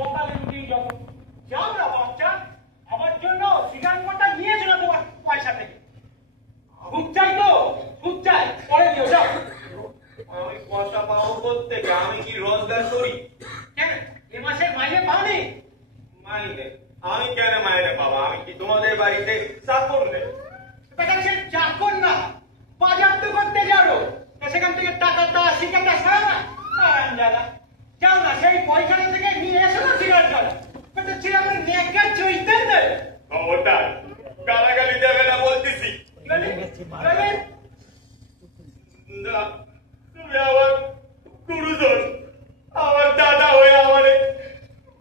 সকালে উঠি যখন যাও না বাচ্চা, আমার জন্য সিগারেটটা নিয়েছো না তোমার পয়সা থেকে? খুব চাই তো, খুব চাই, পরে দিও যাও। আমি পয়সা পাবো কোত্থেকে? আমি কি রোজগার করি? কেন এ মাসে মাইনে পাওনি? মাইনে? আমি কেন মাইনে পাবো? আমি কি তোমাদের বাড়িতে চাকর নেই? সে চাকর না, বাজার তো করতে যাবো, সেখান থেকে টাকাটা সিগারেটটা সারা না দাদা, যাও না সেই পয়সাটা থেকে নিয়ে এসো না সিগারেটটা। ছিলামের নেকটা চইতেন না। খবরদার গালাগালি দেবে না বলতেছি। তুমি আমার গুরুজন, আমার দাদা হয়ে আমারে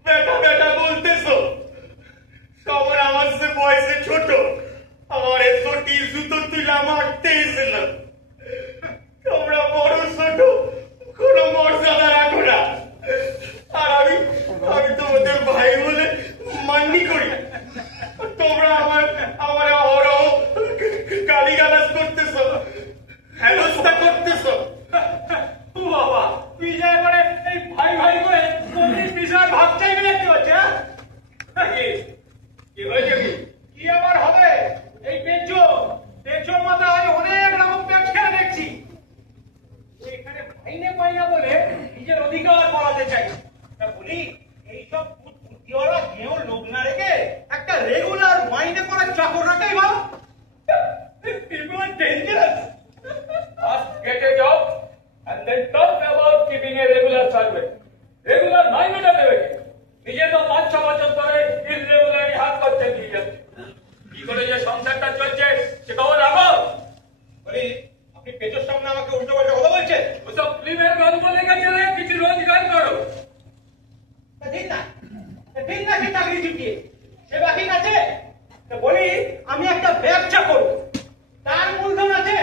বেটা বেটা বলতেছো। সবার আমার সে বয়সে ছোট, আমার ছোটি জুতো তুলে মারতেছিল। তোমরা বড় ছোট কোনো মর্যাদা রাখো না, আর আমি তোমাদের ভাই বলে মান্যি করি। তোমরা আমার অহরহ গালিগালাজ করতেছো, হেনস্থা করতেছো। বাবা তুই যা এবারে এই ভাই ভাই করে বিশাল ভাব চাইবে দেখতে হচ্ছে। কি হয়েছে? কি আবার হবে? এই পেঁচো মাথায় অনেক রকম পেট খেয়ে দেখছি। এখানে ভাইনে পাইনা বলে নিজের অধিকার বাড়াতে চাই। তা বলি এইসব বুদ্ধিওয়ালা কেউ লোক না রেখে একটা রেগুলার মাইনে করা চাকর রাখাই ভালো। People are dangerous. First get a job and then talk about keeping a regular service. Regular মাইনেটা দেবে কে? নিজে তো 5-6 বছর ধরে ইররেগুলারই হাত খরচা দিয়ে যাচ্ছে। কি করে যে সংসারটা চলছে সে খবর রাখো। বলি আপনি পেঁচোর সামনে আমাকে উল্টো পাল্টা কথা বলছেন? ওসব ফিল্মের গল্প লেগে গেলে কিছু রোজগার করো। দিন না সে চাকরি ছুটিয়ে সে বাকি আছে। বলি আমি একটা ব্যবসা করবো, তার মূলধন আছে।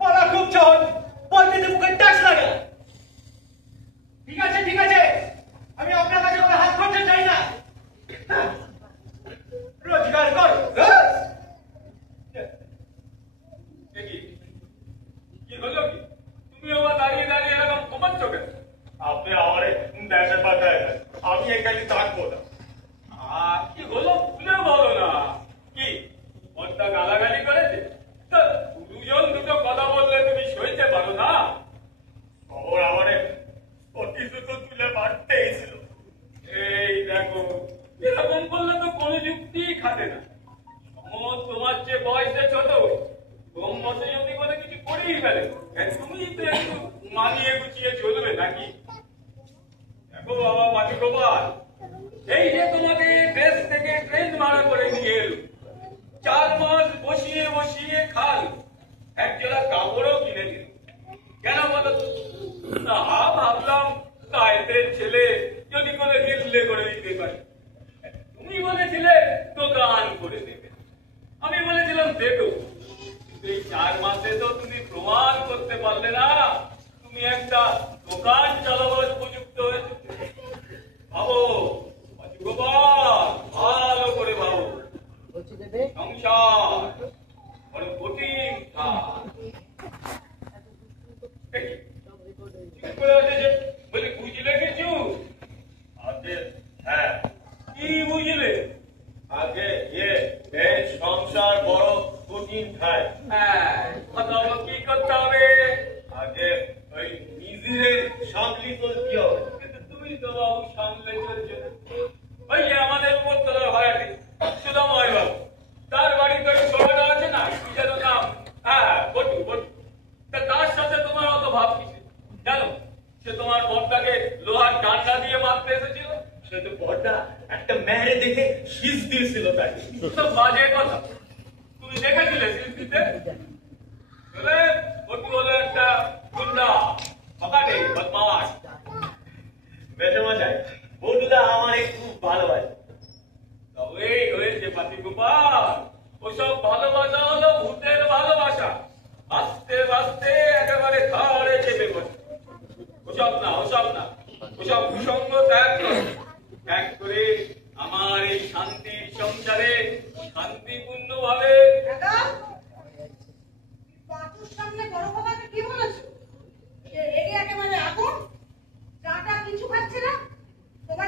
বলা খুব সহজ, বলতে তো মুখে ট্যাক্স লাগে। ঠিক আছে আমি আপনার কাছে কোনো হাত খরচা চাই না, রোজগার কর। কি হলো কি? তুমি আমার দাঁড়িয়ে দাঁড়িয়ে এরকম ঘুমাচ্ছ কেন? আপনি আমার দেশে পাঠায় না, আমি এখানে থাকবো না। কি হলো খুলে বলো না। কি মনটা গালাগালি করেছে? দুজন দুটো কথা বললে তুমি সইতে পারো না? খবর আমারে অতি দুটো তুলে মারতেই ছিল। এই দেখো এরকম করলে তো কোনো যুক্তিই খাটে না। তোমার চেয়ে বয়সে ছোট, কম বছর যদি কোনো কিছু করেই ফেলে তুমি তো একটু মানিয়ে গুছিয়ে চলবে নাকি? দেখো বাবা মাঝি গোপাল, এই যে তোমাকে দেশ থেকে ট্রেন ভাড়া করে নিয়ে এলো, 4 মাস বসিয়ে বসিয়ে খাল, একজোড়া কাপড়ও কিনে দিল। কেন বলো? না ভাবলাম কায়েতের ছেলে যদি কোনো হিললে করে দিতে পারে। তুমি বলেছিলে দোকান করে দেবে, আমি বলেছিলাম দেবো। কিন্তু এই 4 মাসে তো তুমি প্রমাণ করতে পারলে না তুমি একটা দোকান চালাবার উপযুক্ত হয়েছে। ভাবো গোপাল, ভালো করে ভাবো। সংসার বড় কঠিন কাজ। বলি বুঝলে কিছু? আগে হ্যাঁ, কি বুঝলে? আগে সংসার বড় কঠিন খায়। হ্যাঁ, কথা কি করতে হবে? আগে ওই নিজের সামলি চলতে হবে। কিন্তু তুমি তো বাবু সামলে চলছো। ওই যে আমাদের উপরতলার ভাড়াটি সুদাময় বাবু, তার বাড়িতে ওই ছোটটা আছে না, কি যেন নাম? হ্যাঁ বটু। তার সাথে তোমার অত ভাব কিছু জানো? সে তোমার বড়টাকে লোহার ডান্ডা দিয়ে মারতে এসেছিল। সে তো বড়টা একটা মেরে দেখে শীষ দিয়েছিল তাকে। সব বাজে কথা। তুমি দেখেছিলে শীষ দিতে? বটু হলো একটা গুন্ডা, পকাটে বদমাশ। বেশে মজায় বটুদা আমার খুব ভালোবাসে। তবেই হয়েছে পাতি গোপাল, ওসব ভালোবাসা হলো ভূতের ভালোবাসা। আস্তে আস্তে একেবারে ঘরে চেপে বসে। ওসব না ওসব কুসঙ্গ ত্যাগ করে আমার এই শান্তির সংসারে শান্তিপূর্ণ ভাবে। সামনে বড় বাবাকে কি বলেছো? রেগে একেবারে আগুন, চাটা কিছু খাচ্ছে না। তোমার